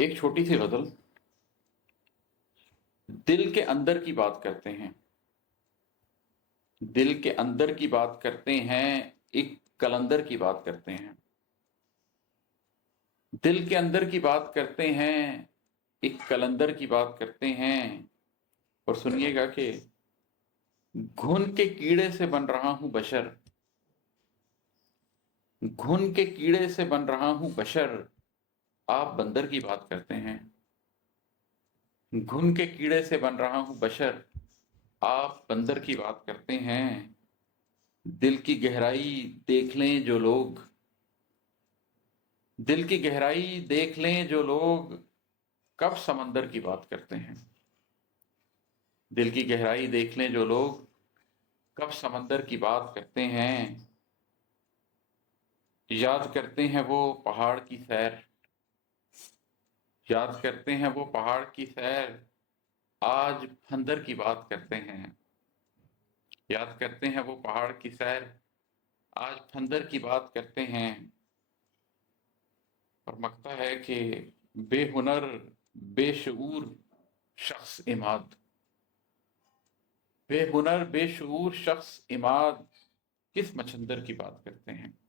ایک چھوٹی سی غزل، دل کے اندر کی بات کرتے ہیں، دل کے اندر کی بات کرتے ہیں، ایک کلندر کی بات کرتے ہیں، دل کے اندر کی بات کرتے ہیں، ایک کلندر کی بات کرتے ہیں۔ اور سنیے گا کہ گھن کے کیڑے سے بن رہا ہوں بشر، گھن کے کیڑے سے بن رہا ہوں بشر، آپ بندر کی بات کرتے ہیں۔ گھن کے کیڑے سے بن رہا ہوں بشر، آپ بندر کی بات کرتے ہیں۔ دل کی گہرائی دیکھ لیں جو لوگ، دل کی گہرائی دیکھ لیں جو لوگ، کب سمندر کی بات کرتے ہیں۔ دل کی گہرائی دیکھ لیں جو لوگ، کب سمندر کی بات کرتے ہیں۔ یاد کرتے ہیں وہ پہاڑ کی سیر، یاد کرتے ہیں وہ پہاڑ کی سیر، آج پھندر کی بات کرتے ہیں۔ یاد کرتے ہیں وہ پہاڑ کی سیر، آج پھندر کی بات کرتے ہیں۔ اور مکتا ہے کہ بے ہنر بے شعور شخص عماد، بے ہنر بے شعور شخص عماد، کس مچھندر کی بات کرتے ہیں۔